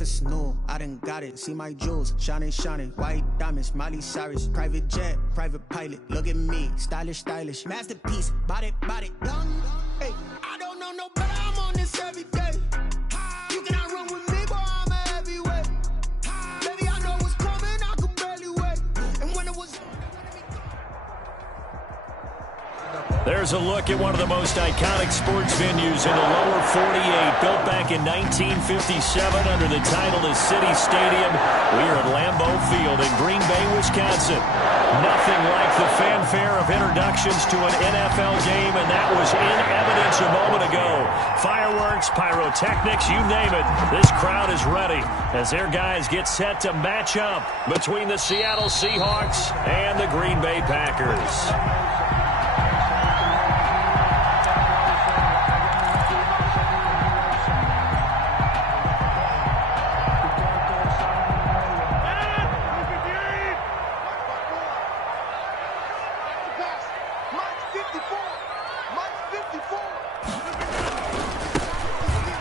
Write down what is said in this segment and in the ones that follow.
breakfast new. I done got it. See my jewels, shining, shining. White diamonds, Miley Cyrus. Private jet, private pilot. Look at me, stylish, stylish. Masterpiece, body, body. Young, hey, I don't know no better. I'm on this every day. You cannot run with me, boy. I'm a heavyweight. Baby, I know what's coming. I could barely wait. And when it was. There's a look at one of the most iconic sports venues in the lower 48, built back in 1957 under the title of City Stadium. We are at Lambeau Field in Green Bay, Wisconsin. Nothing like the fanfare of introductions to an NFL game, and that was in evidence a moment ago. Fireworks, pyrotechnics, you name it. This crowd is ready as their guys get set to match up between the Seattle Seahawks and the Green Bay Packers.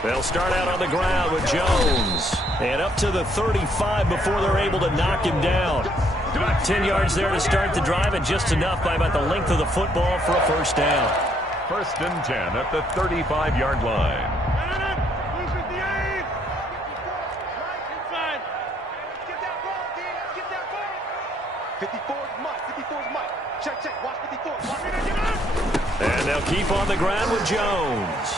They'll start out on the ground with Jones. And up to the 35 before they're able to knock him down. About 10 yards there to start the drive, and just enough by about the length of the football for a first down. 1st and 10 at the 35-yard line. And they'll keep on the ground with Jones.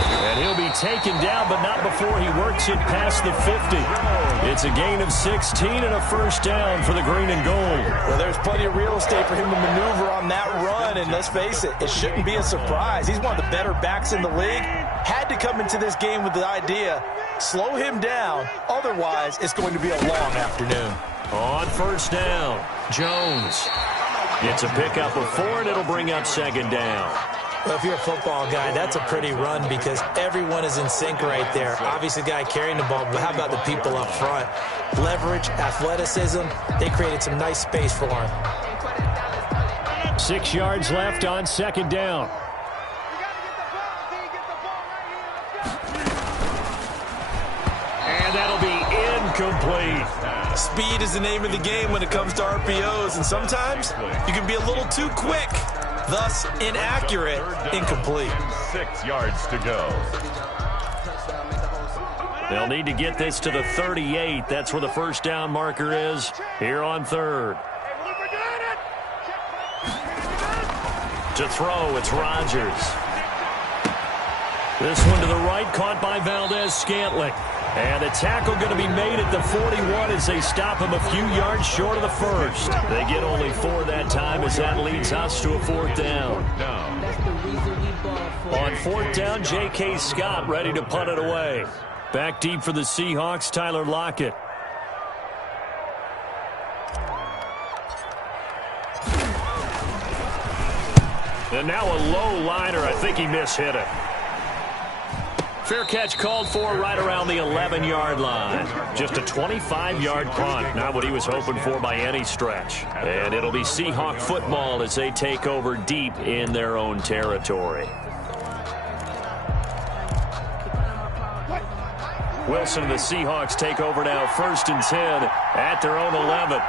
And he'll be taken down, but not before he works it past the 50. It's a gain of 16 and a first down for the green and gold. Well, there's plenty of real estate for him to maneuver on that run, and let's face it, it shouldn't be a surprise. He's one of the better backs in the league. Had to come into this game with the idea, slow him down, otherwise it's going to be a long afternoon. On first down, Jones gets a pickup of 4, and it'll bring up 2nd down. Well, if you're a football guy, that's a pretty run because everyone is in sync right there. Obviously, the guy carrying the ball, but how about the people up front? Leverage, athleticism, they created some nice space for him. 6 yards left on 2nd down. And that'll be incomplete. Speed is the name of the game when it comes to RPOs, and sometimes you can be a little too quick. Thus, inaccurate, incomplete. 6 yards to go. They'll need to get this to the 38. That's where the first down marker is here on 3rd. To throw, it's Rodgers. This one to the right, caught by Valdez-Scantling. And the tackle going to be made at the 41 as they stop him a few yards short of the first. They get only 4 that time as that leads us to a 4th down. On 4th down, J.K. Scott ready to punt it away. Back deep for the Seahawks, Tyler Lockett. And now a low liner. I think he mishit it. Fair catch called for right around the 11-yard line. Just a 25-yard punt. Not what he was hoping for by any stretch. And it'll be Seahawk football as they take over deep in their own territory. Wilson and the Seahawks take over now, 1st and 10 at their own 11.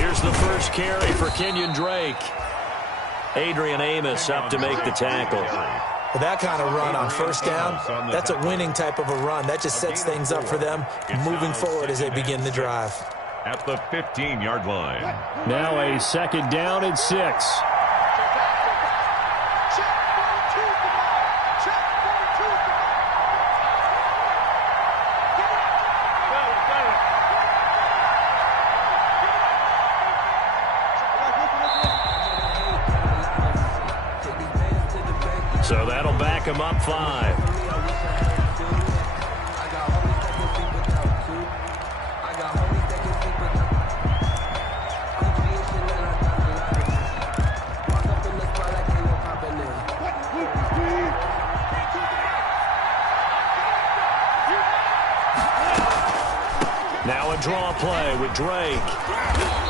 Here's the first carry for Kenyon Drake. Adrian Amos up to make the tackle. With that kind of run on 1st down, that's a winning type of a run. That just sets things up for them moving forward as they begin the drive. At the 15-yard line. Now a 2nd down and 6. So that'll back him up 5. Now a draw play with Drake.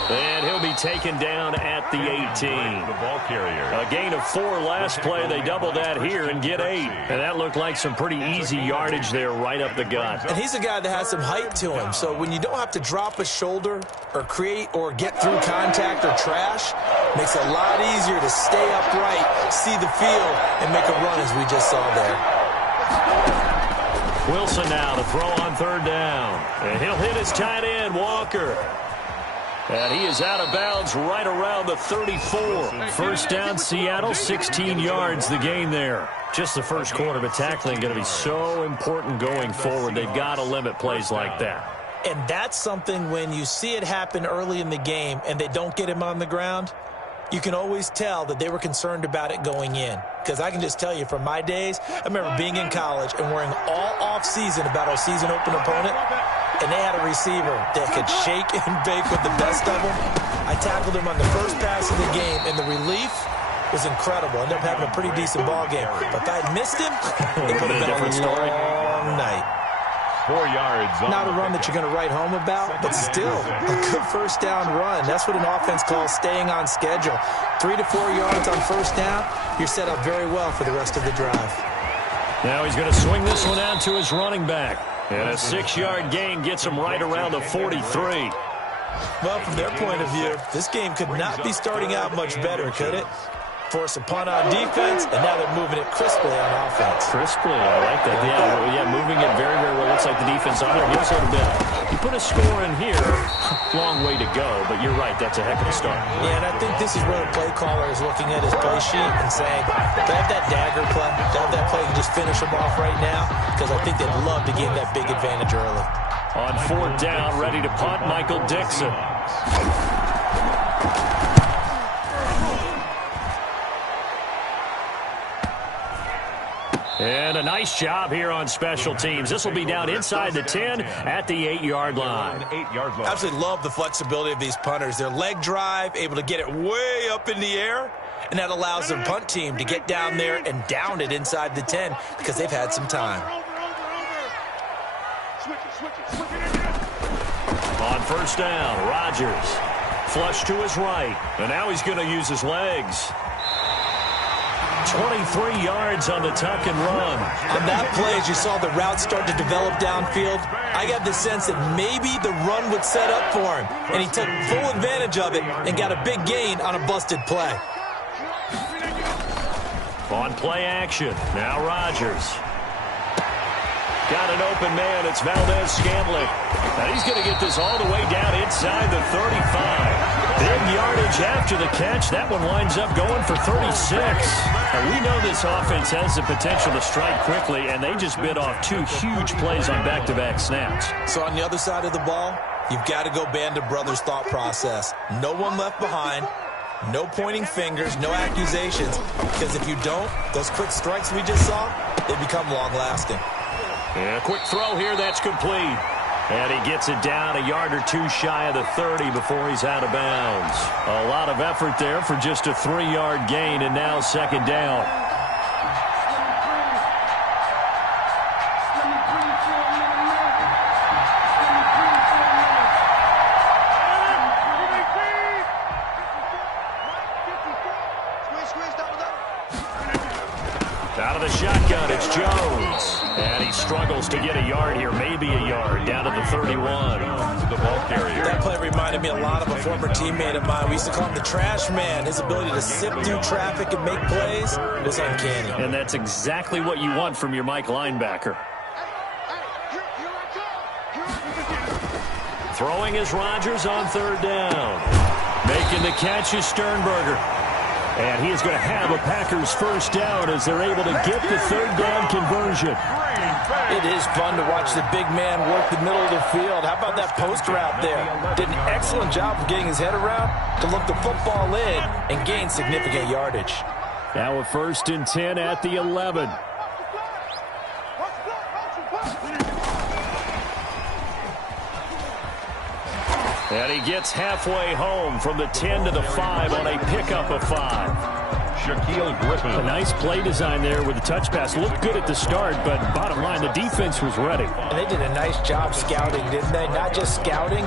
And he'll be taken down at the 18. The ball carrier. A gain of 4 last play. They double that here and get 8. And that looked like some pretty easy yardage there right up the gut. And he's a guy that has some height to him. So when you don't have to drop a shoulder or create or get through contact or trash, makes it a lot easier to stay upright, see the field, and make a run as we just saw there. Wilson now to throw on 3rd down. And he'll hit his tight end, Walker. And he is out of bounds right around the 34. First down, Seattle, 16 yards the gain there. Just the first quarter, but tackling going to be so important going forward. They've got to limit plays like that. And that's something when you see it happen early in the game and they don't get him on the ground, you can always tell that they were concerned about it going in. Because I can just tell you from my days, I remember being in college and worrying all off-season about our season open opponent, and they had a receiver that could shake and bake with the best of them. I tackled him on the first pass of the game, and the relief was incredible. I ended up having a pretty decent ball game. But if I had missed him, it could have been a long night. 4 yards. Not a run that you're going to write home about, but still a good first down run. That's what an offense calls staying on schedule. 3 to 4 yards on first down, you're set up very well for the rest of the drive. Now he's going to swing this one out to his running back. And a 6-yard gain gets him right around the 43. Well, from their point of view, this game could not be starting out much better, could it? Force a punt on defense, and now they're moving it crisply on offense. Crisply, I like that. Yeah, moving it very, very well. Looks like the defense on there. Here's a little bit. You put a score in here, long way to go, but you're right, that's a heck of a start. Yeah, and I think this is where the play caller is looking at his play sheet and saying, do I have that dagger play? Do I have that play to just finish them off right now? Because I think they'd love to gain that big advantage early. On 4th down, ready to punt, Michael Dixon. And a nice job here on special teams. This will be down inside the 10 at the 8-yard line. Absolutely love the flexibility of these punters. Their leg drive, able to get it way up in the air, and that allows the punt team to get down there and down it inside the 10 because they've had some time. On 1st down, Rodgers. Flush to his right, and now he's going to use his legs. 23 yards on the tuck and run. On that play, as you saw the route start to develop downfield, I got the sense that maybe the run would set up for him, and he took full advantage of it and got a big gain on a busted play. On play action, now Rodgers. Got an open man, it's Valdez-Scantling. And he's going to get this all the way down inside the 35. Big yardage after the catch. That one winds up going for 36. And we know this offense has the potential to strike quickly, and they just bit off 2 huge plays on back-to-back snaps. So on the other side of the ball, you've got to go Band of Brothers thought process. No one left behind. No pointing fingers, no accusations. Because if you don't, those quick strikes we just saw, they become long-lasting. And a quick throw here, that's complete. And he gets it down a yard or 2 shy of the 30 before he's out of bounds. A lot of effort there for just a 3-yard gain, and now 2nd down. Out of the shotgun, it's Jones. And he struggles to get a yard here, maybe a yard, down to the 31. The ball carrier. That play reminded me a lot of a former teammate of mine. We used to call him the trash man. His ability to sift through traffic and make plays was uncanny. And that's exactly what you want from your Mike linebacker. Throwing is Rodgers on 3rd down. Making the catch is Sternberger. And he is going to have a Packers first down as they're able to get the 3rd down conversion. It is fun to watch the big man work the middle of the field. How about that post route there? Did an excellent job of getting his head around to look the football in and gain significant yardage. Now a 1st and 10 at the 11. And he gets halfway home from the 10 to the 5 on a pickup of 5. Shaquille Griffin. A nice play design there with the touch pass. Looked good at the start, but bottom line, the defense was ready. And they did a nice job scouting, didn't they? Not just scouting,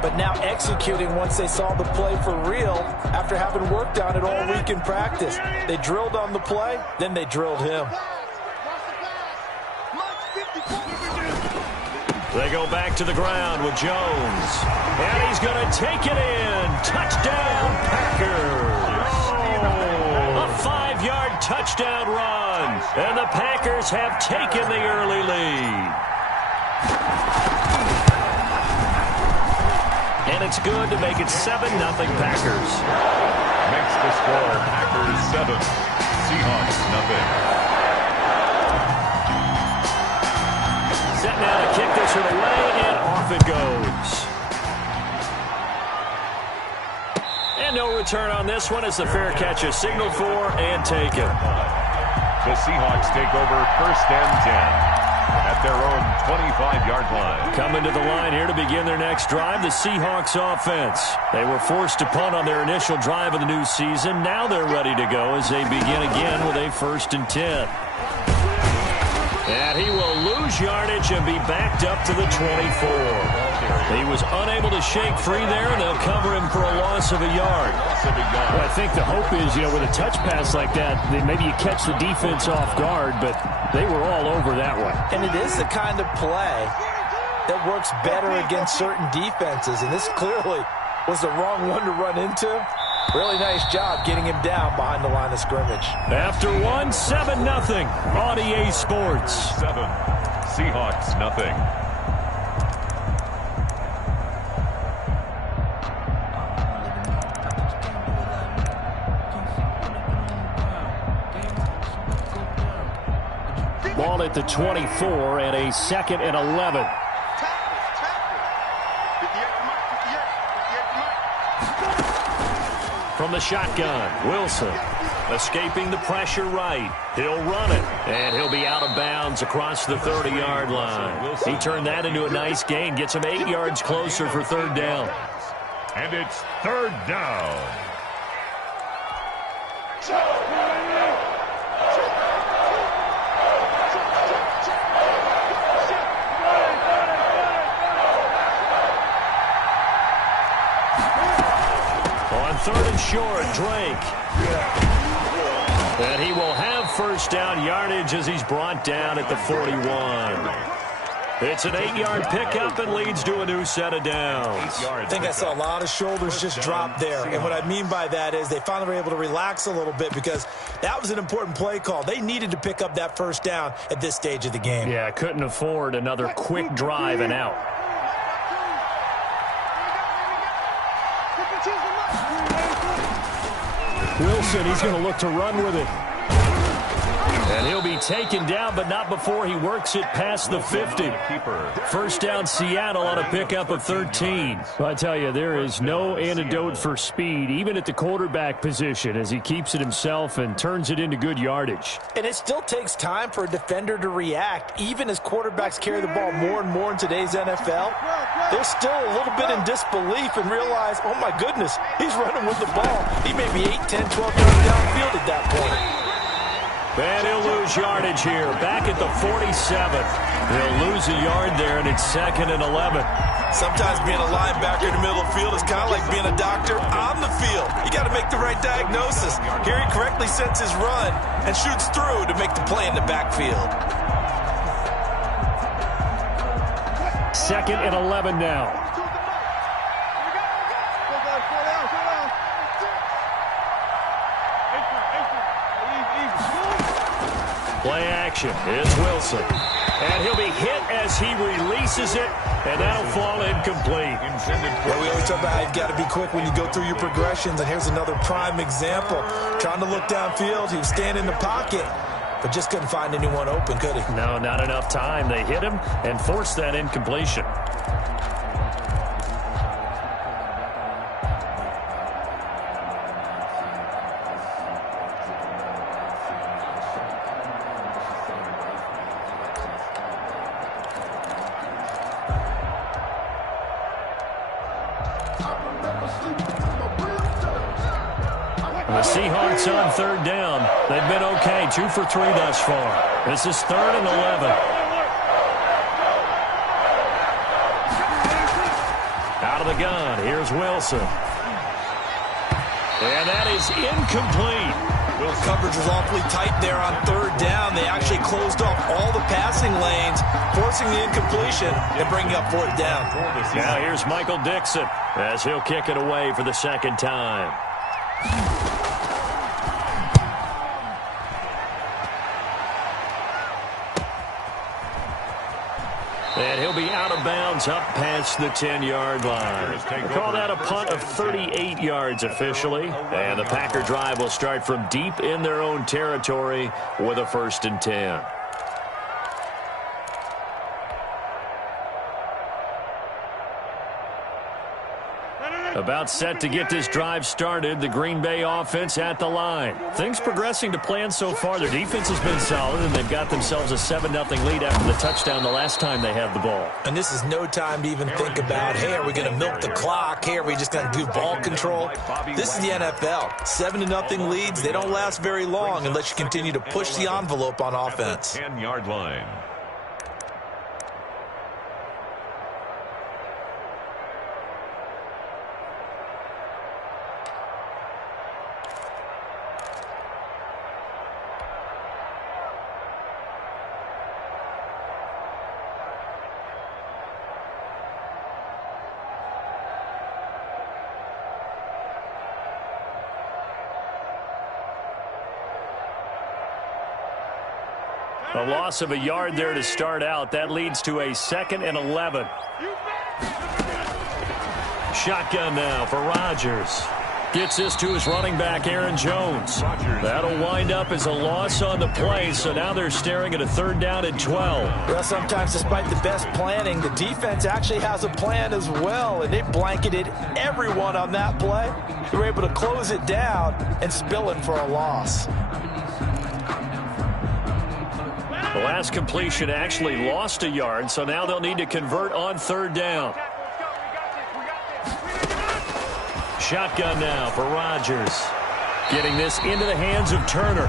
but now executing once they saw the play for real after having worked on it all week in practice. They drilled on the play, then they drilled him. They go back to the ground with Jones. And he's going to take it in. Touchdown, Packers. A 5-yard touchdown run. And the Packers have taken the early lead. And it's good to make it 7-0 Packers. Makes the score Packers 7, Seahawks 0. Set now to kick this one away, and off it goes. And no return on this one as the fair catch is signaled for and taken. The Seahawks take over 1st and 10 at their own 25-yard line. Coming to the line here to begin their next drive, the Seahawks offense. They were forced to punt on their initial drive of the new season. Now they're ready to go as they begin again with a 1st and 10. And he will lose yardage and be backed up to the 24. He was unable to shake free there, and they'll cover him for a loss of a yard. Well, I think the hope is, with a touch pass like that, maybe you catch the defense off guard, but they were all over that one. And it is the kind of play that works better against certain defenses, and this clearly was the wrong one to run into. Really nice job getting him down behind the line of scrimmage. After one, 7-0 on EA Sports. 7, Seahawks 0. Ball at the 24 and a 2nd and 11. From the shotgun, Wilson escaping the pressure right. He'll run it, and he'll be out of bounds across the 30-yard line. He turned that into a nice gain, gets him 8 yards closer for 3rd down. And it's 3rd down. On 3rd and short, Drake. And he will have 1st down yardage as he's brought down at the 41. It's an 8-yard pickup and leads to a new set of downs. I think I saw a lot of shoulders just drop there. And what I mean by that is they finally were able to relax a little bit because that was an important play call. They needed to pick up that 1st down at this stage of the game. Yeah, couldn't afford another quick drive and out. Wilson, he's going to look to run with it. And he'll be taken down, but not before he works it past the 50. 1st down Seattle on a pickup of 13. Well, I tell you, there is no antidote for speed, even at the quarterback position, as he keeps it himself and turns it into good yardage. And it still takes time for a defender to react, even as quarterbacks carry the ball more and more in today's NFL. They're still a little bit in disbelief and realize, oh my goodness, he's running with the ball. He may be 8, 10, 12 yards downfield at that point. And he'll lose yardage here, back at the 47. He'll lose a yard there, and it's 2nd and 11. Sometimes being a linebacker in the middle of the field is kind of like being a doctor on the field. You got to make the right diagnosis. Here he correctly sets his run and shoots through to make the play in the backfield. 2nd and 11 now. Play action. It's Wilson. And he'll be hit as he releases it, and that'll fall incomplete. Well, we always talk about how you've got to be quick when you go through your progressions, and here's another prime example. Trying to look downfield, he was standing in the pocket, but just couldn't find anyone open, could he? No, not enough time. They hit him and forced that incompletion. Seahawks on third down. They've been okay, 2 for 3 thus far. This is 3rd and 11. Out of the gun, here's Wilson. And that is incomplete. Coverage was awfully tight there on third down. They actually closed off all the passing lanes, forcing the incompletion and bringing up 4th down. Now here's Michael Dixon as he'll kick it away for the second time. And he'll be out of bounds up past the 10-yard line. We'll call that a punt of 38 yards officially. And the Packer drive will start from deep in their own territory with a 1st and 10. About set to get this drive started, the Green Bay offense at the line. Things progressing to plan so far. Their defense has been solid, and they've got themselves a 7-0 lead after the touchdown the last time they had the ball. And this is no time to even think about, hey, are we going to milk the clock? Hey, are we just going to do ball control? This is the NFL. 7-0 leads, they don't last very long unless you continue to push the envelope on offense. 10-yard line. A loss of a yard there to start out. That leads to a 2nd and 11. Shotgun now for Rodgers. Gets this to his running back, Aaron Jones. That'll wind up as a loss on the play, so now they're staring at a 3rd down and 12. Well, sometimes despite the best planning, the defense actually has a plan as well, and they blanketed everyone on that play. They were able to close it down and spill it for a loss. The last completion actually lost a yard, so now they'll need to convert on 3rd down. Shotgun now for Rodgers. Getting this into the hands of Turner.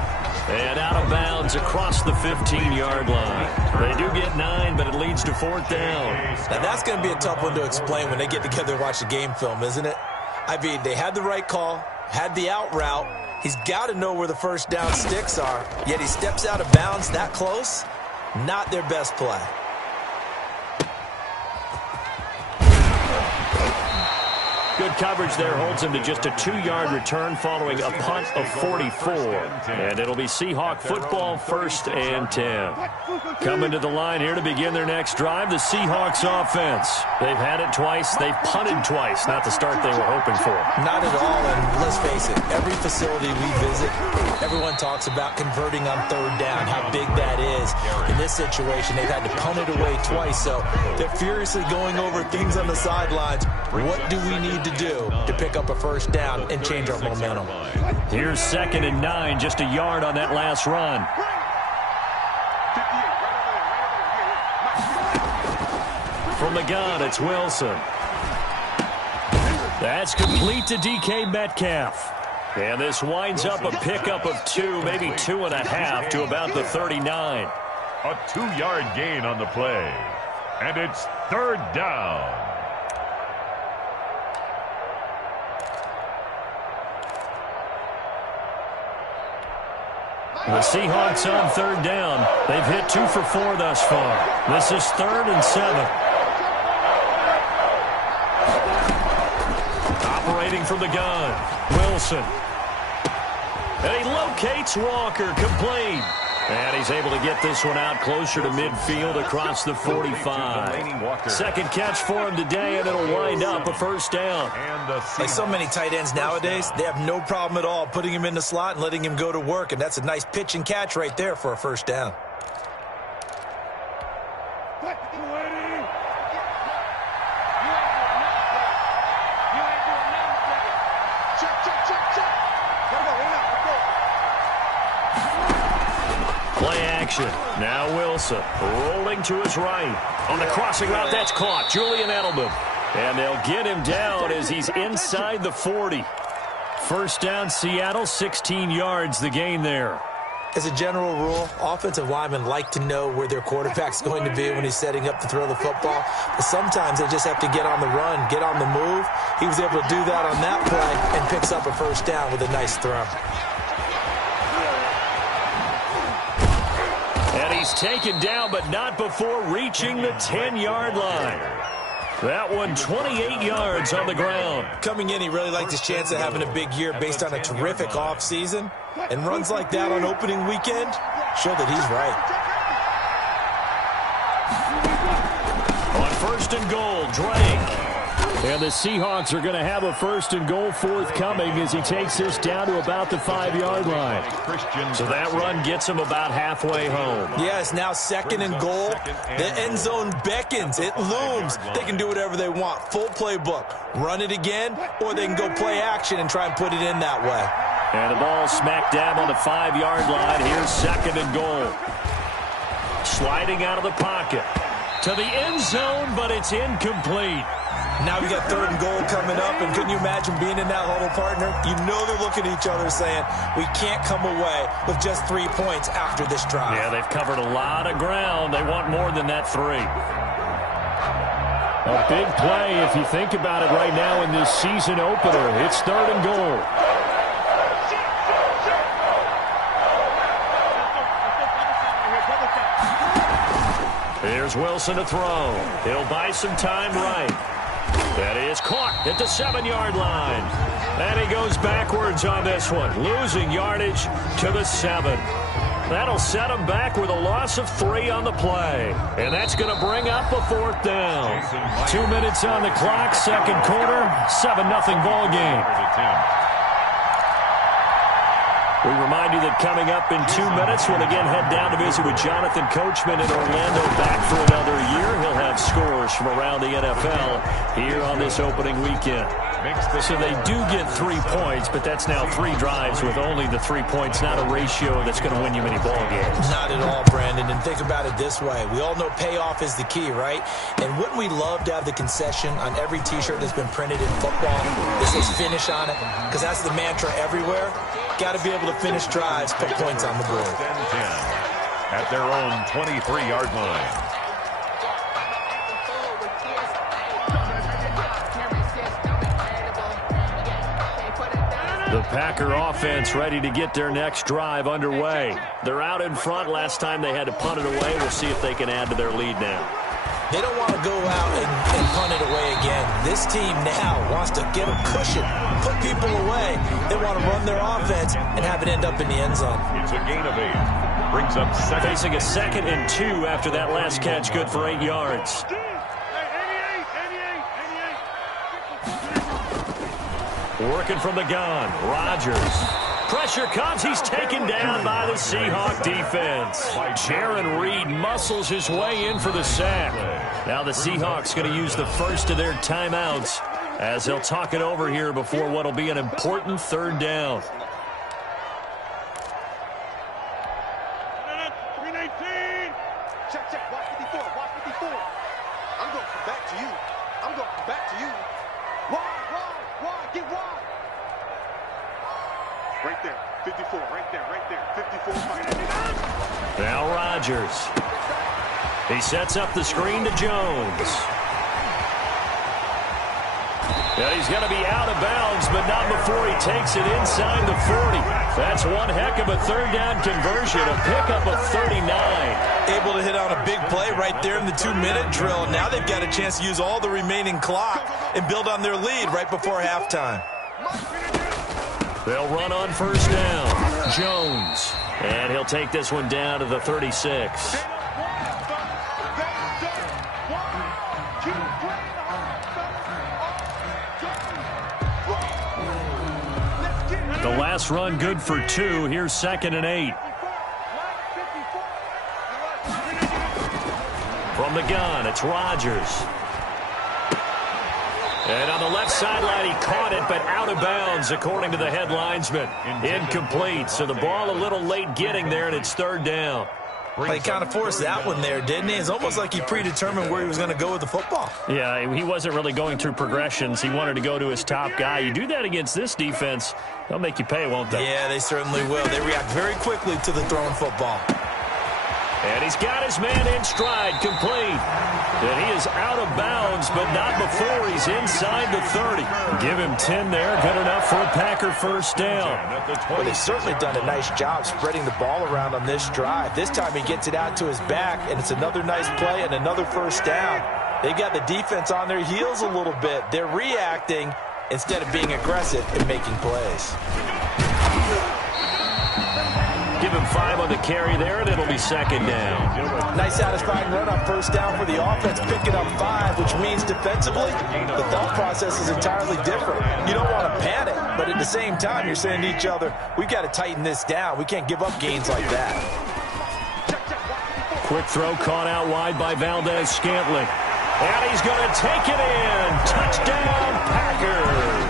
And out of bounds across the 15-yard line. They do get 9, but it leads to 4th down. Now that's going to be a tough one to explain when they get together and watch the game film, isn't it? I mean, they had the right call, had the out route. He's got to know where the 1st down sticks are, yet he steps out of bounds that close. Not their best play. Good coverage there holds him to just a 2-yard return following a punt of 44. And it'll be Seahawk football, 1st and 10. Coming to the line here to begin their next drive, the Seahawks offense. They've had it twice. They've punted twice. Not the start they were hoping for. Not at all, and let's face it, every facility we visit, everyone talks about converting on 3rd down, how big that is. In this situation, they've had to punt it away twice, so they're furiously going over things on the sidelines. What do we need to do to pick up a 1st down and change our momentum? Here's 2nd and 9, just a yard on that last run. From the gun, it's Wilson. That's complete to DK Metcalf. And this winds up a pickup of 2, maybe 2.5 to about the 39. A 2-yard gain on the play. And it's 3rd down. The Seahawks on 3rd down. They've hit 2 for 4 thus far. This is 3rd and 7. Operating from the gun, Wilson. And he locates Walker, complete. And he's able to get this one out closer to midfield across the 45. Second catch for him today, and it'll wind up a 1st down. Like so many tight ends nowadays, they have no problem at all putting him in the slot and letting him go to work, and that's a nice pitch and catch right there for a 1st down. Play action. Now Wilson rolling to his right. On the crossing route, that's caught. Julian Edelman. And they'll get him down as he's inside the 40. First down, Seattle, 16 yards the gain there. As a general rule, offensive linemen like to know where their quarterback's going to be when he's setting up to throw the football. But sometimes they just have to get on the run, get on the move. He was able to do that on that play and picks up a first down with a nice throw. And he's taken down, but not before reaching the 10-yard line. That one, 28 yards on the ground. Coming in, he really liked his chance of having a big year based on a terrific offseason. And runs like that on opening weekend show that he's right. On first and goal, Drake. And the Seahawks are going to have a first and goal forthcoming as he takes this down to about the 5-yard line. So that run gets him about halfway home. Yes, now second and goal. The end zone beckons. It looms. They can do whatever they want. Full playbook. Run it again, or they can go play action and try and put it in that way. And the ball smack dab on the 5-yard line. Here's second and goal. Sliding out of the pocket to the end zone, but it's incomplete. Now we got third and goal coming up, and couldn't you imagine being in that huddle, partner? You know they're looking at each other saying, we can't come away with just 3 points after this drive. Yeah, they've covered a lot of ground. They want more than that 3. A big play if you think about it right now in this season opener. It's third and goal. Here's Wilson to throw. He'll buy some time right. That is caught at the 7-yard line. And he goes backwards on this one, losing yardage to the 7. That'll set him back with a loss of 3 on the play. And that's going to bring up a fourth down. 2 minutes on the clock, second quarter, 7-0 ball game. We remind you that coming up in 2 minutes, we'll again head down to visit with Jonathan Coachman in Orlando, back for another year. He'll have scores from around the NFL here on this opening weekend. So they do get 3 points, but that's now 3 drives with only the 3 points, not a ratio that's going to win you many ball games. Not at all, Brandon. And think about it this way. We all know payoff is the key, right? And wouldn't we love to have the concession on every T-shirt that's been printed in football that says finish on it? Because that's the mantra everywhere. Got to be able to finish drives, put points on the board. 10 at their own 23-yard line. The Packer offense ready to get their next drive underway. They're out in front. Last time they had to punt it away. We'll see if they can add to their lead now. They don't want to go out and punt it away again. This team now wants to get a cushion, put people away. They want to run their offense and have it end up in the end zone. It's a gain of 8. Brings up second. Facing a 2nd and 2 after that last catch, good for 8 yards. Working from the gun, Rodgers. Pressure comes. He's taken down by the Seahawk defense. Jaron Reed muscles his way in for the sack. Now the Seahawks going to use the first of their timeouts as they'll talk it over here before what will be an important third down. Right there, 54, right there, 54. Now Rodgers. He sets up the screen to Jones. And he's going to be out of bounds, but not before he takes it inside the 40. That's one heck of a third down conversion, a pickup of 39. Able to hit on a big play right there in the 2-minute drill. Now they've got a chance to use all the remaining clock and build on their lead right before halftime. They'll run on first down. Jones. And he'll take this one down to the 36. The last run good for 2. Here's 2nd and 8. From the gun, it's Rodgers. And on the left sideline, he caught it, but out of bounds, according to the head linesman. Incomplete, so the ball a little late getting there, and it's third down. He kind of forced that one there, didn't he? It's almost like he predetermined where he was going to go with the football. Yeah, he wasn't really going through progressions. He wanted to go to his top guy. You do that against this defense, they'll make you pay, won't they? Yeah, they certainly will. They react very quickly to the thrown football. And he's got his man in stride, complete. And he is out of bounds, but not before he's inside the 30. Give him 10 there, good enough for a Packer first down. Well, they've certainly done a nice job spreading the ball around on this drive. This time he gets it out to his back, and it's another nice play and another first down. They've got the defense on their heels a little bit. They're reacting instead of being aggressive and making plays. Give him 5 on the carry there, and it'll be second down. Nice satisfying run on first down for the offense, picking up 5, which means defensively, the thought process is entirely different. You don't want to panic, but at the same time, you're saying to each other, we've got to tighten this down. We can't give up gains like that. Quick throw caught out wide by Valdez-Scantling. And he's going to take it in. Touchdown, Packers.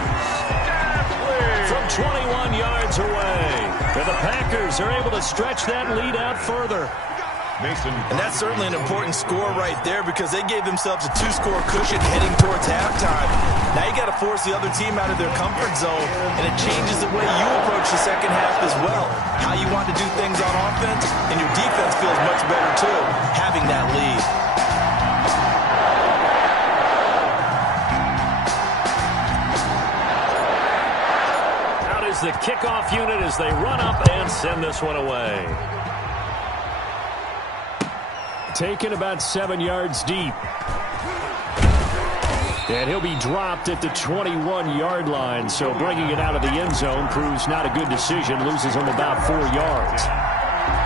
From 21 yards away. And the Packers are able to stretch that lead out further. And that's certainly an important score right there because they gave themselves a 2-score cushion heading towards halftime. Now you got to force the other team out of their comfort zone, and it changes the way you approach the second half as well. How you want to do things on offense, and your defense feels much better too, having that lead. The kickoff unit as they run up and send this one away. Taken about 7 yards deep. And he'll be dropped at the 21-yard line, so bringing it out of the end zone proves not a good decision. Loses him about 4 yards.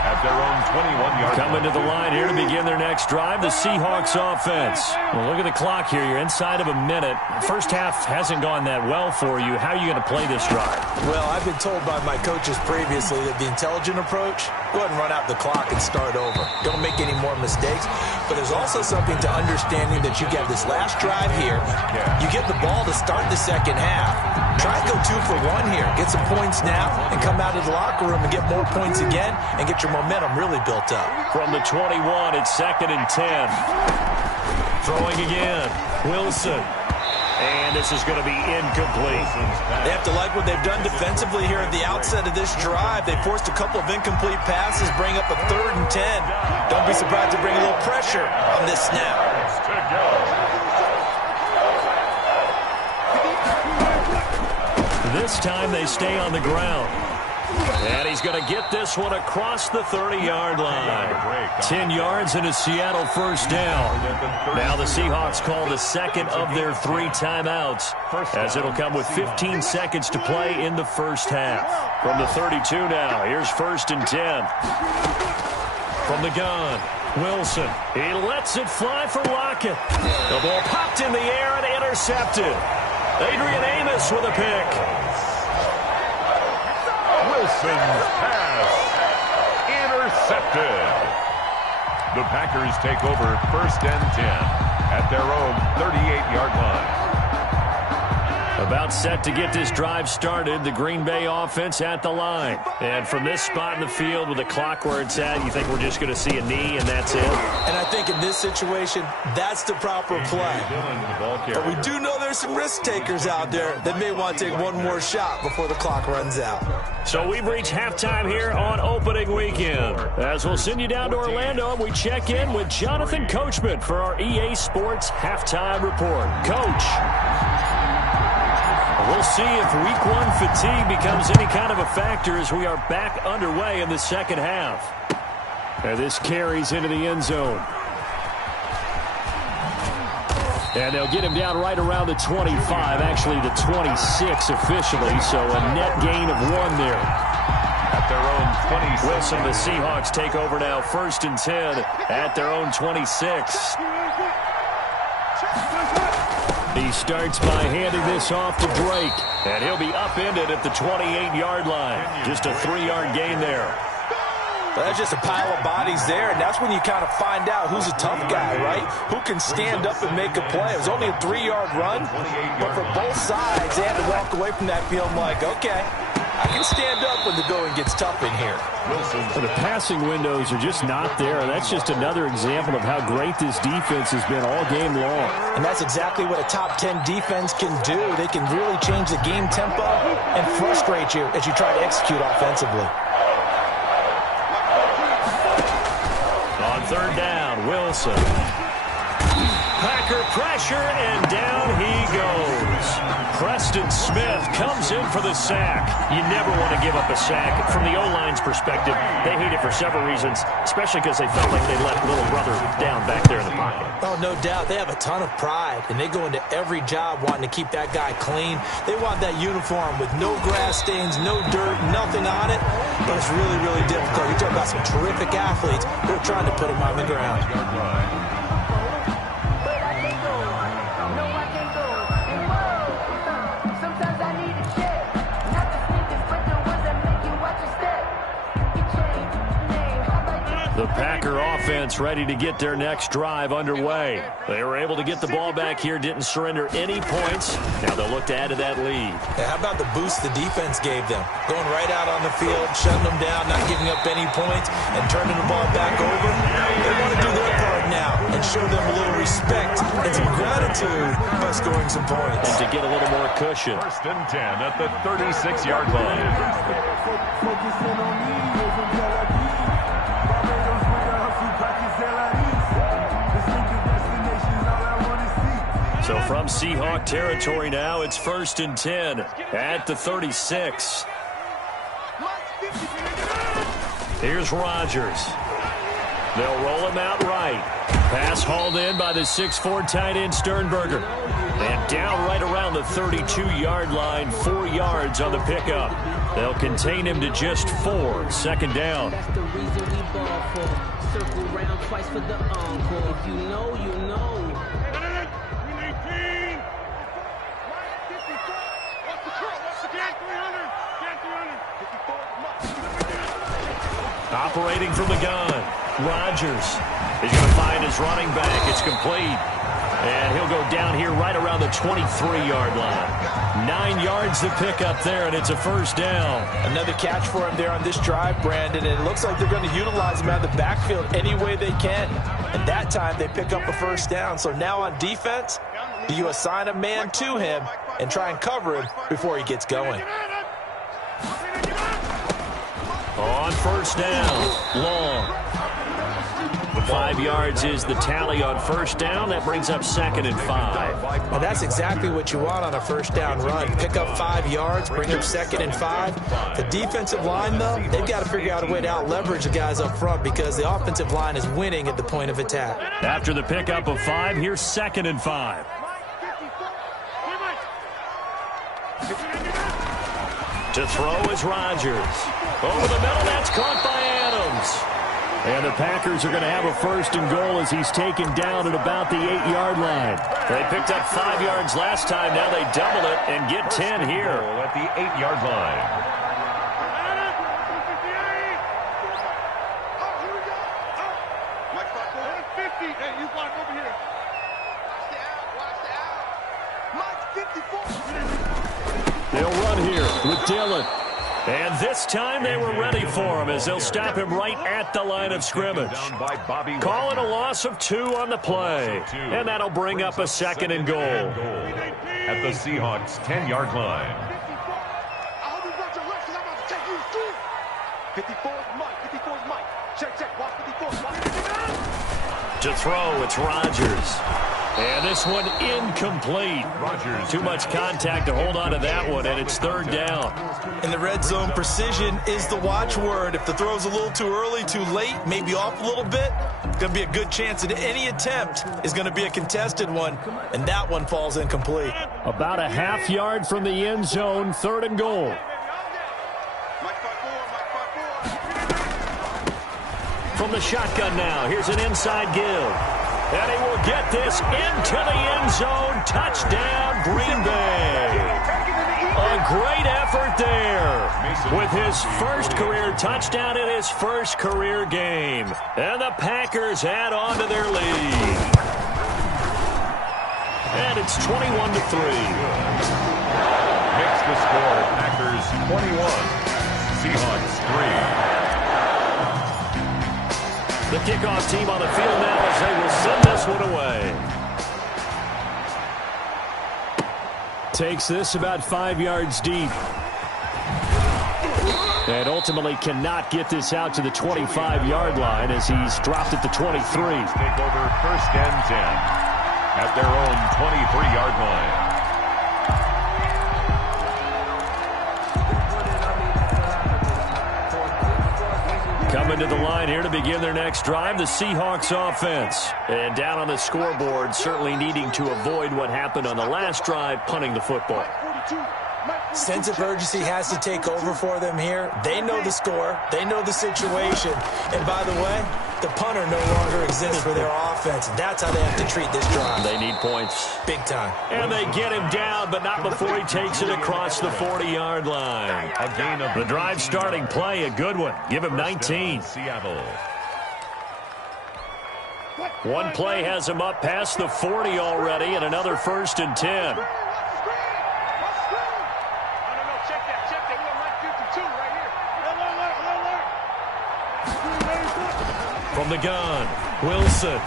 At their own 21-yard line. Coming to the line here to begin their next drive, the Seahawks offense. Well, look at the clock here. You're inside of a minute. First half hasn't gone that well for you. How are you going to play this drive? Well, I've been told by my coaches previously that the intelligent approach, go ahead and run out the clock and start over. Don't make any more mistakes. But there's also something to understanding that you get this last drive here. You get the ball to start the second half. Try and go 2 for 1 here. Get some points now and come out of the locker room and get more points again and get your momentum really built up. From the 21, it's 2nd and 10. Throwing again. Wilson. And this is going to be incomplete. They have to like what they've done defensively here at the outset of this drive. They forced a couple of incomplete passes, bring up a 3rd and 10. Don't be surprised to bring a little pressure on this snap. This time they stay on the ground. And he's going to get this one across the 30-yard line. 10 yards and a Seattle first down. Now the Seahawks call the second of their 3 timeouts, as it'll come with 15 seconds to play in the first half. From the 32 now, here's 1st and 10. From the gun, Wilson. He lets it fly for Lockett. The ball popped in the air and intercepted. Adrian Amos with a pick. Wilson's pass intercepted. The Packers take over 1st and 10 at their own 38-yard line. About set to get this drive started, the Green Bay offense at the line. And from this spot in the field with the clock where it's at, you think we're just going to see a knee and that's it? And I think in this situation, that's the proper play. But we do know there's some risk takers out there that may want to take one more shot before the clock runs out. So we've reached halftime here on opening weekend. As we'll send you down to Orlando, and we check in with Jonathan Coachman for our EA Sports Halftime Report. Coach. We'll see if Week 1 fatigue becomes any kind of a factor as we are back underway in the second half. And this carries into the end zone. And they'll get him down right around the 25, actually the 26 officially, so a net gain of 1 there. At their own 26. Wilson, the Seahawks take over now, 1st and 10 at their own 26. He starts by handing this off to Drake, and he'll be upended at the 28-yard line. Just a 3-yard gain there. But that's just a pile of bodies there, and that's when you kind of find out who's a tough guy, right? Who can stand up and make a play. It was only a 3-yard run, but for both sides, they had to walk away from that feeling like, okay, I can stand up when the going gets tough in here. The passing windows are just not there. That's just another example of how great this defense has been all game long. And that's exactly what a top 10 defense can do. They can really change the game tempo and frustrate you as you try to execute offensively. On third down, Wilson. Packer pressure, and down he goes. Preston Smith comes in for the sack. You never want to give up a sack. From the O-line's perspective, they hate it for several reasons, especially because they felt like they let little brother down back there in the pocket. Oh, no doubt. They have a ton of pride, and they go into every job wanting to keep that guy clean. They want that uniform with no grass stains, no dirt, nothing on it. But it's really, really difficult. You're talking about some terrific athletes who are trying to put him on the ground. The Packer offense ready to get their next drive underway. They were able to get the ball back here, didn't surrender any points. Now they'll look to add to that lead. Yeah, how about the boost the defense gave them? Going right out on the field, shutting them down, not giving up any points, and turning the ball back over. They want to do their part now and show them a little respect and some gratitude by scoring some points. And to get a little more cushion. First and 10 at the 36-yard line. So from Seahawk territory now, it's first and 10 at the 36. Here's Rodgers. They'll roll him out right. Pass hauled in by the 6'4" tight end Sternberger. And down right around the 32-yard line, 4 yards on the pickup. They'll contain him to just 4. Second down. That's the reason we ball for. Circle round twice for the encore. If you know, you know. Operating from the gun, Rodgers is going to find his running back. It's complete. And he'll go down here right around the 23-yard line. 9 yards to pick up there, and it's a first down. Another catch for him there on this drive, Brandon, and it looks like they're going to utilize him out of the backfield any way they can. And that time they pick up a first down. So now on defense, do you assign a man to him and try and cover him before he gets going? On first down, long. 5 yards is the tally on first down. That brings up second and 5. And that's exactly what you want on a first down run. Pick up 5 yards, bring up second and 5. The defensive line, though, they've got to figure out a way to out-leverage the guys up front because the offensive line is winning at the point of attack. After the pickup of 5, here's second and 5. To throw is Rodgers. Over the middle, that's caught by Adams. And the Packers are going to have a first and goal as he's taken down at about the 8-yard line. They picked up 5 yards last time. Now they double it and get 10 here. At the 8-yard line. They'll run here with Dillon. And this time they were ready for him as they'll stop him right at the line of scrimmage. Calling a loss of 2 on the play. And that'll bring up a second and goal. At the Seahawks 10-yard line. 54's Mike. 54's Mike. Check. Watch 54. To throw, it's Rodgers. And this one incomplete. Rodgers. Too much contact to hold on to that one, and it's third down. In the red zone, precision is the watchword. If the throw's a little too early, too late, maybe off a little bit, it's going to be a good chance that any attempt is going to be a contested one, and that one falls incomplete. About a half yard from the end zone, third and goal. From the shotgun now, here's an inside give. And he will get this into the end zone. Touchdown, Green Bay. A great effort there with his first career touchdown in his first career game. And the Packers add on to their lead. And it's 21-3. makes the score Packers 21, Seahawks 3. The kickoff team on the field now as they will send this one away. Takes this about 5 yards deep. And ultimately cannot get this out to the 25-yard line as he's dropped at the 23. Take over 1st and 10 at their own 23-yard line. Coming to the line here to begin their next drive, the Seahawks offense. And down on the scoreboard, certainly needing to avoid what happened on the last drive, punting the football. Sense of urgency has to take over for them here. They know the score. They know the situation. And by the way, the punter no longer exists for their offense. That's how they have to treat this drive. They need points. Big time. And they get him down, but not before he takes it across the 40-yard line. A gain of the drive starting play, a good one. Give him 19. Seattle. One play has him up past the 40 already, and another 1st and 10. From the gun, Wilson.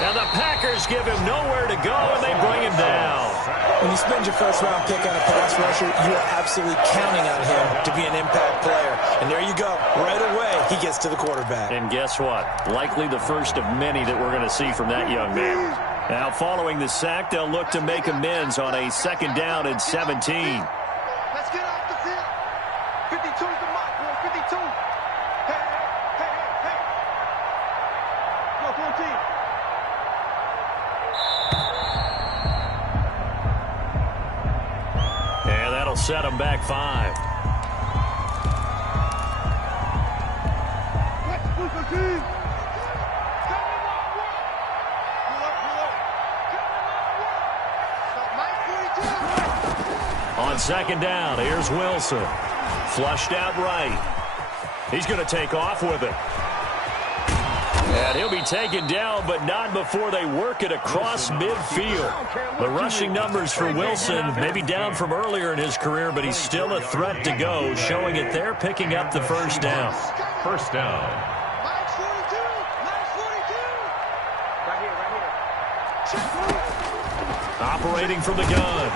And the Packers give him nowhere to go, and they bring him down. When you spend your first-round pick on a pass rusher, you are absolutely counting on him to be an impact player. And there you go. Right away, he gets to the quarterback. And guess what? Likely the first of many that we're going to see from that young man. Now, following the sack, they'll look to make amends on a 2nd down and 17. Let's get off the field. 52's the mark, boy. 52. Hey. Go, team. And that'll set him back 5. On 2nd down, here's Wilson. Flushed out right. He's going to take off with it. And he'll be taken down, but not before they work it across midfield. The rushing numbers for Wilson may be down from earlier in his career, but he's still a threat to go, showing it there, picking up the 1st down. 1st down. Minus 42. Right here. Operating from the gun.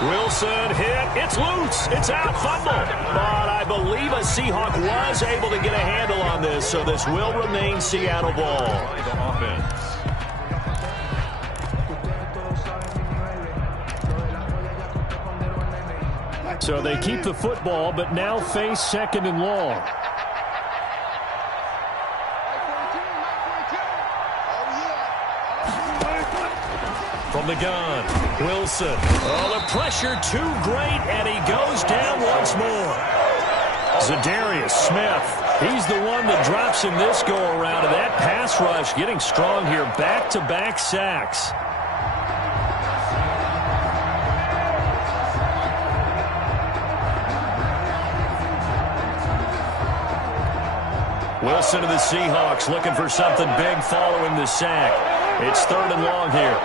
Wilson hit. It's loose. It's out. Fumble. But I believe a Seahawk was able to get a handle on this, so this will remain Seattle ball. So they keep the football, but now face 2nd and long. From the gun, Wilson. Oh, the pressure too great, and he goes down once more. Zadarius Smith. He's the one that drops in this go-around, and that pass rush getting strong here. Back-to-back sacks. Wilson to the Seahawks looking for something big following the sack. It's 3rd and long here.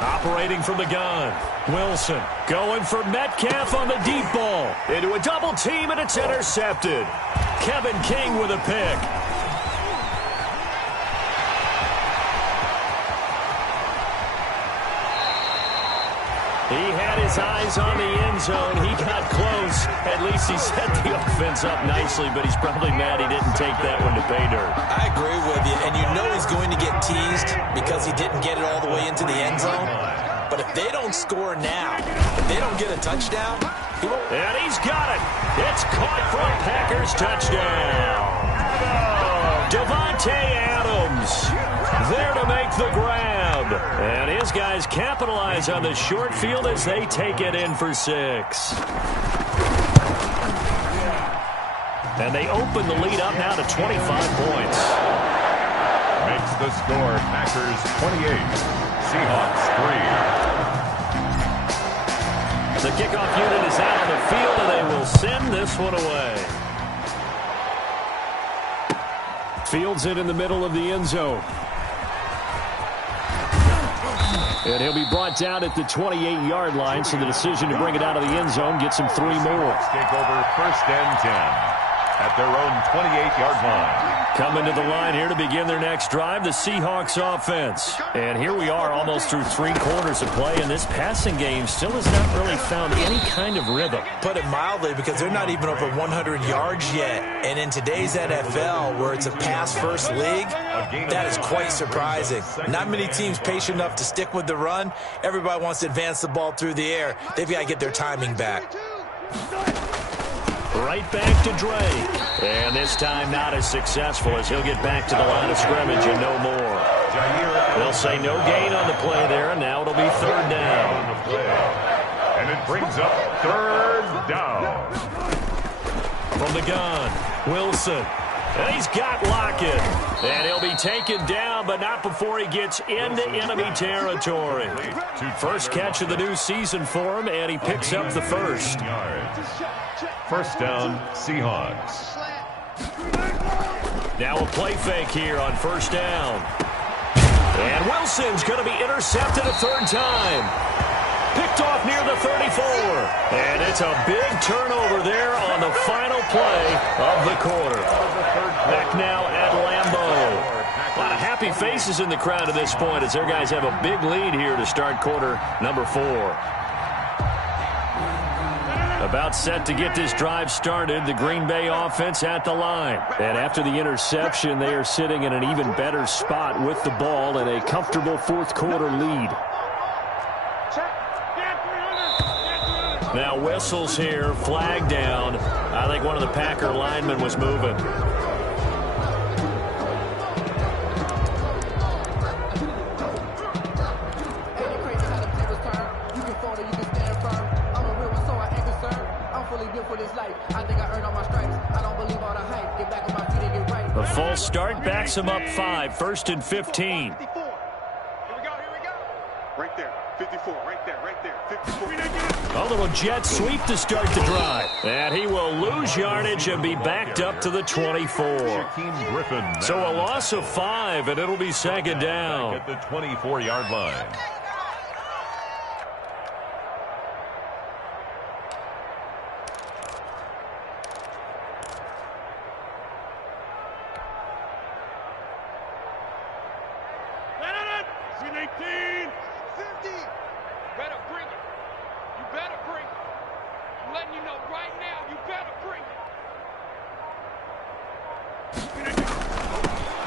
Operating from the gun. Wilson going for Metcalf on the deep ball. Into a double team, and it's intercepted. Kevin King with a pick. He had his eyes on the end zone. He got close. At least he set the offense up nicely, but he's probably mad he didn't take that one to pay dirt. I agree with you, and you know he's going to get teased because he didn't get it all the way into the end zone. But if they don't score now, if they don't get a touchdown, he won't. And he's got it. It's caught for a Packers touchdown. Devontae Adams there to make the grab. And his guys capitalize on the short field as they take it in for 6. And they open the lead up now to 25 points. Makes the score Packers 28, Seahawks 3. The kickoff unit is out on the field, and they will send this one away. Fields it in the middle of the end zone. And he'll be brought down at the 28-yard line, so the decision to bring it out of the end zone gets him 3 more. Take over first and 10 at their own 28-yard line. Coming to the line here to begin their next drive, the Seahawks offense. And here we are almost through 3 quarters of play, and this passing game still has not really found any kind of rhythm. Put it mildly, because they're not even over 100 yards yet. And in today's NFL, where it's a pass-first league, that is quite surprising. Not many teams patient enough to stick with the run. Everybody wants to advance the ball through the air. They've got to get their timing back. Right back to Drake. And this time not as successful, as he'll get back to the line of scrimmage and no more. They'll say no gain on the play there, and now it'll be 3rd down. And it brings up 3rd down. From the gun, Wilson. And he's got Lockett. And he'll be taken down, but not before he gets into enemy territory. First catch of the new season for him, and he picks up the first. First down, Seahawks. Now a play fake here on first down. And Wilson's going to be intercepted a 3rd time. Picked off near the 34. And it's a big turnover there on the final play of the quarter. Back now at Lambeau. A lot of happy faces in the crowd at this point as their guys have a big lead here to start quarter number 4. About set to get this drive started, the Green Bay offense at the line. And after the interception, they are sitting in an even better spot with the ball and a comfortable 4th quarter lead. Now whistles here, flag down. I think one of the Packer linemen was moving. A false start backs him up 5, 1st and 15. Here we go. Right there, 54, right there, 54. A little jet sweep to start the drive. And he will lose yardage and be backed up to the 24. So a loss of 5, and it'll be 2nd down. At the 24-yard line.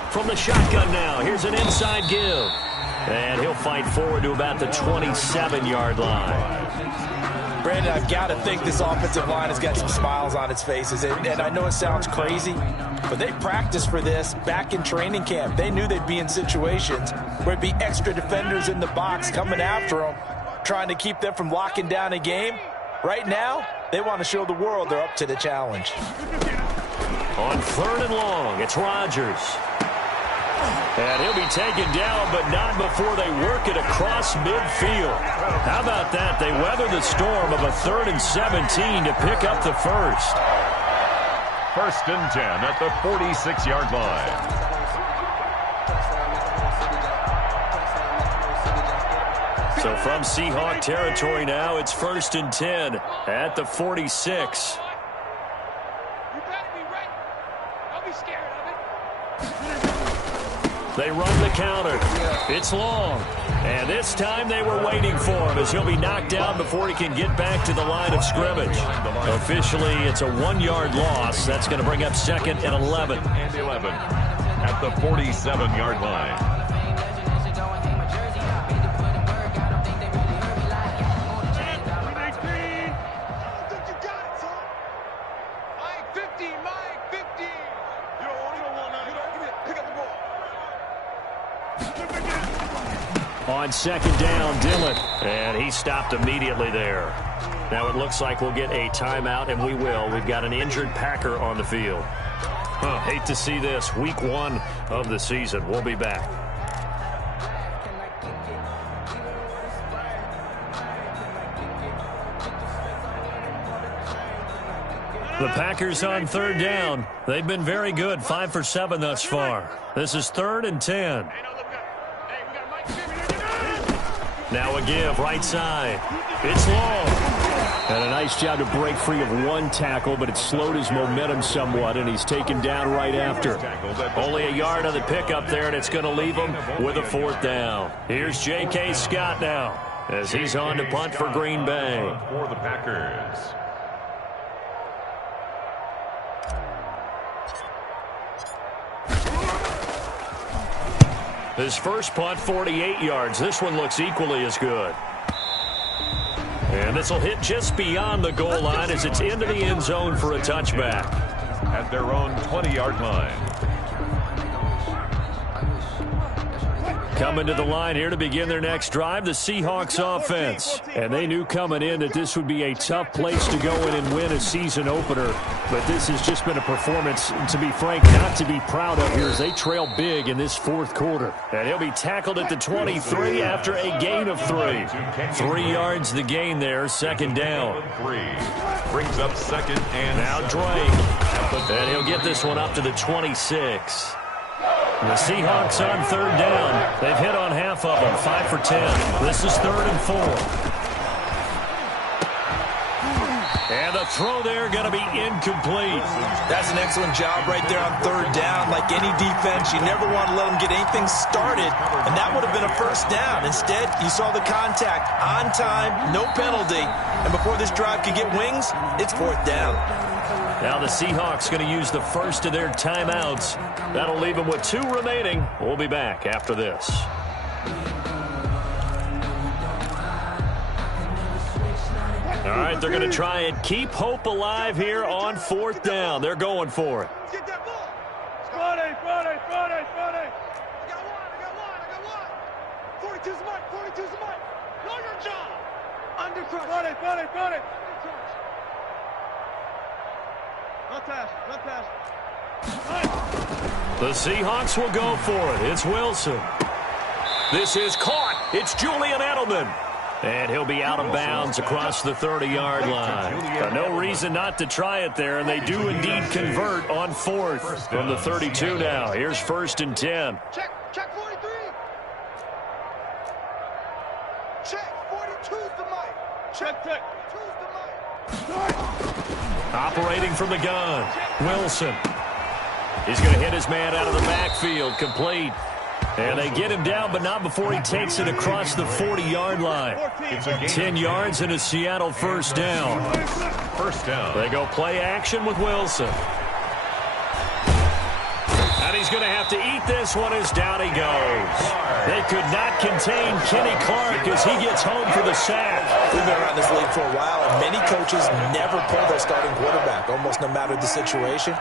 From the shotgun now, here's an inside give. And he'll fight forward to about the 27-yard line. Brandon, I've got to think this offensive line has got some smiles on its faces. And I know it sounds crazy, but they practiced for this back in training camp. They knew they'd be in situations where it'd be extra defenders in the box coming after them, trying to keep them from locking down a game. Right now, they want to show the world they're up to the challenge. On 3rd and long, it's Rodgers. And he'll be taken down, but not before they work it across midfield. How about that? They weather the storm of a 3rd and 17 to pick up the first. 1st and 10 at the 46-yard line. So from Seahawk territory now, it's 1st and 10 at the 46. They run the counter. It's long. And this time they were waiting for him as he'll be knocked down before he can get back to the line of scrimmage. Officially, it's a 1-yard loss. That's going to bring up 2nd and 11. And 11 at the 47-yard line. On 2nd down, Dillon. And he stopped immediately there. Now it looks like we'll get a timeout, and we will. We've got an injured Packer on the field. Hate to see this. Week 1 of the season. We'll be back. The Packers on third down. They've been very good, 5 for 7 thus far. This is 3rd and 10. Now a give, right side. It's long. And a nice job to break free of one tackle, but it slowed his momentum somewhat, and he's taken down right after. Only a yard on the pickup there, and it's going to leave him with a 4th down. Here's J.K. Scott now, as he's on to punt for Green Bay. For the Packers. His first punt, 48 yards. This one looks equally as good. And this will hit just beyond the goal line as it's into the end zone for a touchback. At their own 20-yard line. Coming to the line here to begin their next drive, the Seahawks offense. And they knew coming in that this would be a tough place to go in and win a season opener. But this has just been a performance, to be frank, not to be proud of here as they trail big in this 4th quarter. And he'll be tackled at the 23 after a gain of 3. 3 yards the gain there, 2nd down. 3 brings up 2nd and now Drake. And he'll get this one up to the 26. The Seahawks on 3rd down. They've hit on half of them, 5 for 10. This is 3rd and 4. And the throw there going to be incomplete. That's an excellent job right there on 3rd down. Like any defense, you never want to let them get anything started, and that would have been a 1st down. Instead, you saw the contact on time, no penalty, and before this drive could get wings, it's 4th down. Now the Seahawks going to use the first of their timeouts. That'll leave them with 2 remaining. We'll be back after this. All right, they're going to try and keep hope alive here on 4th down. They're going for it. Get that ball. Friday. I got one. 42's the mic. Know your job. Under crush. Friday. Not pass. The Seahawks will go for it. It's Wilson. This is caught. It's Julian Edelman. And he'll be out of bounds across the 30-yard line. No reason not to try it there, and they do indeed convert on 4th from the 32 now. Here's 1st and 10. Check 43. Check 42's the mic. Check 42's the mic. Operating from the gun, Wilson. He's going to hit his man out of the backfield, complete. And they get him down, but not before he takes it across the 40-yard line. 10 yards and a Seattle 1st down. 1st down. They go play action with Wilson. And he's going to have to eat this one as down he goes. They could not contain Kenny Clark as he gets home for the sack. We've been around this league for a while, and many coaches never pull their starting quarterback, almost no matter the situation.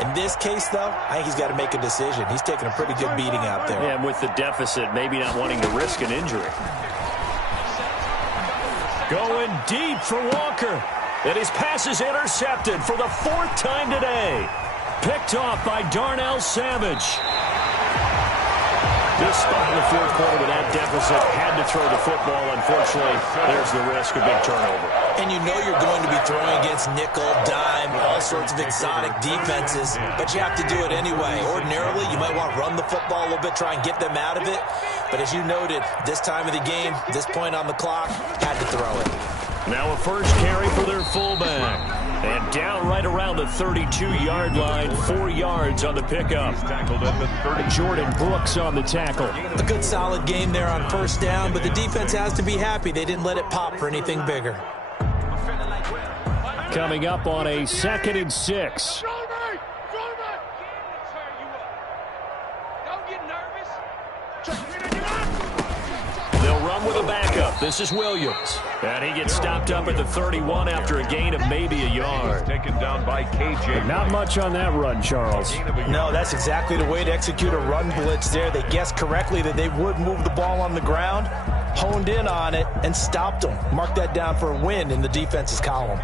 In this case, though, I think he's got to make a decision. He's taking a pretty good beating out there. Yeah, and with the deficit, maybe not wanting to risk an injury. Going deep for Walker. And his pass is intercepted for the 4th time today. Picked off by Darnell Savage. This spot in the 4th quarter with that deficit, had to throw the football. Unfortunately, there's the risk of big turnover. And you know you're going to be throwing against nickel, dime, all sorts of exotic defenses, but you have to do it anyway. Ordinarily, you might want to run the football a little bit, try and get them out of it. But as you noted, this time of the game, this point on the clock, had to throw it. Now a first carry for their fullback. And down right around the 32-yard line, 4 yards on the pickup. Tackled at the 30. Jordan Brooks on the tackle. A good solid game there on 1st down, but the defense has to be happy they didn't let it pop for anything bigger. Coming up on a 2nd and 6. They'll run with a backup. This is Williams. And he gets stopped up at the 31 after a gain of maybe a yard. Taken down by KJ. Not much on that run, Charles. No, that's exactly the way to execute a run blitz there. They guessed correctly that they would move the ball on the ground, honed in on it, and stopped them. Mark that down for a win in the defense's column.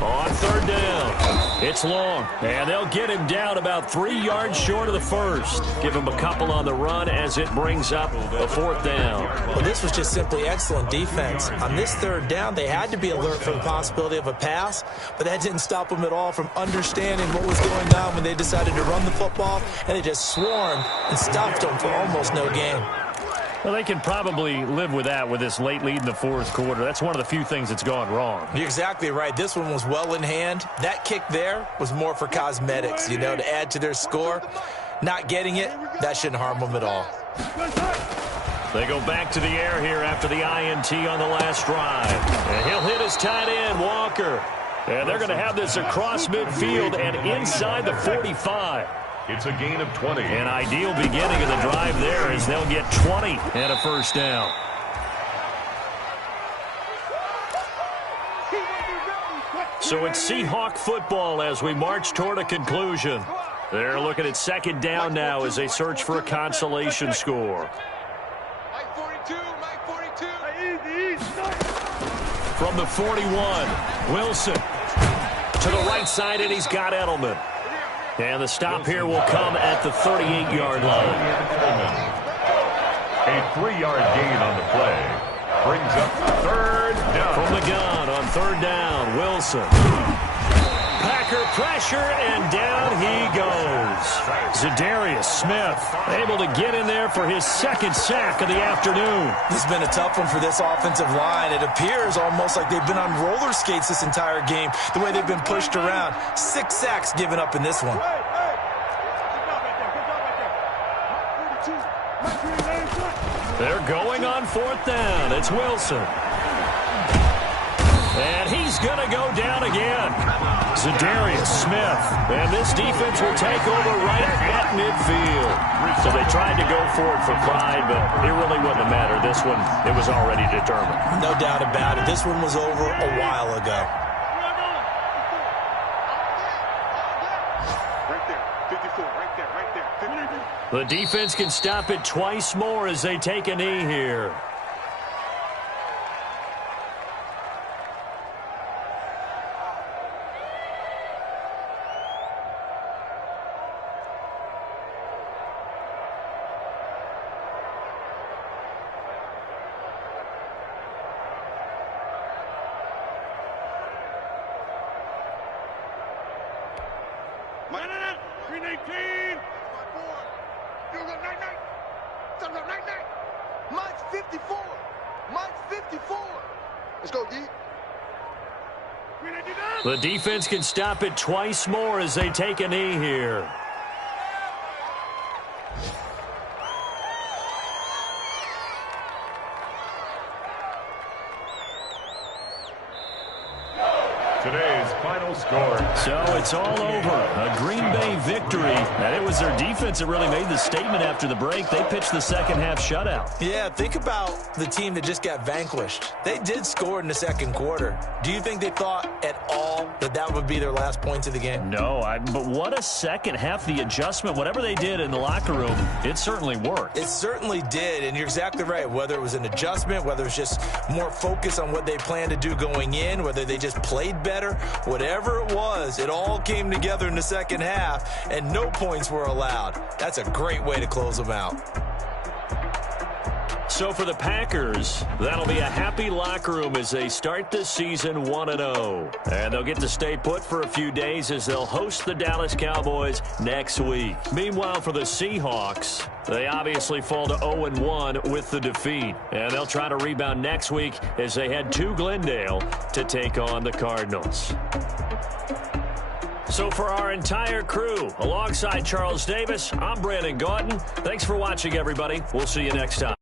On on third down. It's long, and they'll get him down about 3 yards short of the first. Give him a couple on the run as it brings up a fourth down. Well, this was just simply excellent defense. On this third down, they had to be alert for the possibility of a pass, but that didn't stop them at all from understanding what was going on when they decided to run the football, and they just swarmed and stuffed them for almost no gain. Well, they can probably live with that with this late lead in the fourth quarter. That's one of the few things that's gone wrong. You're exactly right. This one was well in hand. That kick there was more for cosmetics, to add to their score. Not getting it, that shouldn't harm them at all. They go back to the air here after the INT on the last drive. And he'll hit his tight end, Walker. And they're going to have this across midfield and inside the 45. It's a gain of 20. An ideal beginning of the drive there as they'll get 20 and a first down. So it's Seahawk football as we march toward a conclusion. They're looking at second down now as they search for a consolation score. From the 41, Wilson to the right side, and he's got Edelman. And the stop here will come at the 38-yard line. A 3-yard gain on the play. Brings up third down. From the gun on third down, Wilson. Packer pressure, and down he goes. Za'Darius Smith able to get in there for his second sack of the afternoon. This has been a tough one for this offensive line. It appears almost like they've been on roller skates this entire game, the way they've been pushed around. 6 sacks given up in this one. They're going on fourth down. It's Wilson. And he's going to go down again. Za'Darius Smith. And this defense will take over right at midfield. So they tried to go for it for pride, but it really wouldn't have mattered. This one, it was already determined. No doubt about it. This one was over a while ago. Right there. 54. Right there. Right there. 54. The defense can stop it twice more as they take a knee here. Mine's 54. Mine's 54. Let's go, D. The defense can stop it twice more as they take a knee here. Today's final score. So it's all over. A Green Bay victory. And it was their defense that really made the statement after the break. They pitched the second half shutout. Yeah, think about the team that just got vanquished. They did score in the second quarter. Do you think they thought at all that that would be their last points of the game? No, but what a second half. The adjustment, whatever they did in the locker room, it certainly worked. It certainly did, and you're exactly right. Whether it was an adjustment, whether it's just more focus on what they planned to do going in, whether they just played better, whatever it was, it all came together in the second half, and no points were allowed. That's a great way to close them out. So for the Packers, that'll be a happy locker room as they start this season 1-0. And they'll get to stay put for a few days as they'll host the Dallas Cowboys next week. Meanwhile, for the Seahawks, they obviously fall to 0-1 with the defeat. And they'll try to rebound next week as they head to Glendale to take on the Cardinals. So for our entire crew, alongside Charles Davis, I'm Brandon Gauton. Thanks for watching, everybody. We'll see you next time.